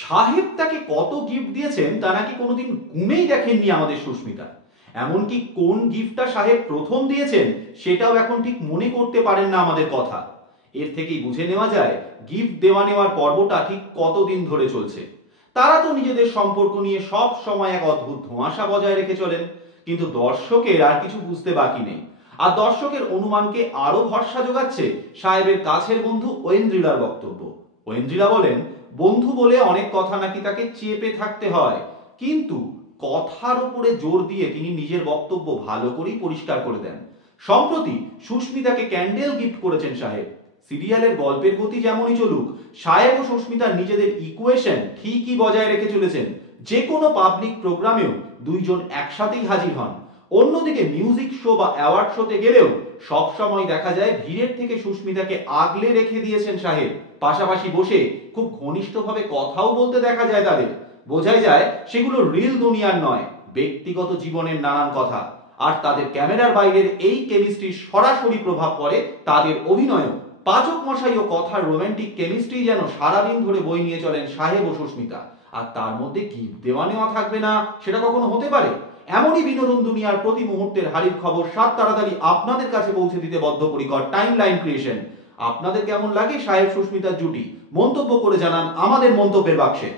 সাহেব তাকে কত গিফট দিয়েছেন তা নাকি কোনোদিন গুনেই দেখেননি আমাদের সুস্মিতা। এমনকি কোন গিফটটা সাহেব প্রথম দিয়েছেন সেটাও এখন ঠিক মনে করতে পারেন না আমাদের কথা। এর থেকেই বুঝে নেওয়া যায় গিফট দেওয়া নেওয়ার পর্বটা ঠিক কতদিন ধরে চলছে। তারা তো নিজেদের সম্পর্ক নিয়ে সব সময় এক অদ্ভুত ধোঁয়াশা বজায় রেখে চলেন, কিন্তু দর্শকের আর কিছু বুঝতে বাকি নেই। আর দর্শকের অনুমানকে আরো ভরসা যোগাচ্ছে সাহেবের কাছের বন্ধু ঐন্দ্রিলার বক্তব্য। ঐন্দ্রিলা বলেন, বন্ধু বলে অনেক কথা নাকি তাকে চেপে থাকতে হয়, কিন্তু কথার উপরে জোর দিয়ে তিনি নিজের বক্তব্য ভালো করেই পরিষ্কার করে দেন। সম্প্রতি সুস্মিতাকে ক্যান্ডেল গিফট করেছেন সাহেব। সিরিয়ালের গল্পের গতি যেমনই চলুক, সাহেব ও সুস্মিতার নিজেদের ইকুয়েশন ঠিকই বজায় রেখে চলেছেন। যে কোনো পাবলিক প্রোগ্রামেও দুইজন একসাথেই হাজির হন। অন্যদিকে মিউজিক শো বা অ্যাওয়ার্ড শোতে গেলেও সব সময় দেখা যায় ভিড়ের থেকে সুস্মিতাকে আগলে রেখে দিয়েছেন সাহেব। পাশাপাশি বসে খুব ঘনিষ্ঠভাবে কথাও বলতে দেখা যায় তাদের। বোঝাই যায় সেগুলো রিল দুনিয়ার নয়, ব্যক্তিগত জীবনের নানান কথা। আর তাদের ক্যামেরার বাইরের এই কেমিস্ট্রির সরাসরি প্রভাব পড়ে তাদের অভিনয়ও। পাচক মশাই ও কথার রোমান্টিক কেমিস্ট্রি যেন সারাদিন ধরে বই নিয়ে চলেন সাহেব ও সুস্মিতা। আর তার মধ্যে গিফট দেওয়া নেওয়া থাকবে না সেটা কখনো হতে পারে? এমনই বিনোদন দুনিয়ার প্রতি মুহূর্তের হারির খবর সাত তাড়াতাড়ি আপনাদের কাছে পৌঁছে দিতে বদ্ধপরিকর টাইমলাইন ক্রিয়েশন। আপনাদের কেমন লাগে সাহেব সুস্মিতার জুটি? মন্তব্য করে জানান আমাদের মন্তব্যের বাক্সে।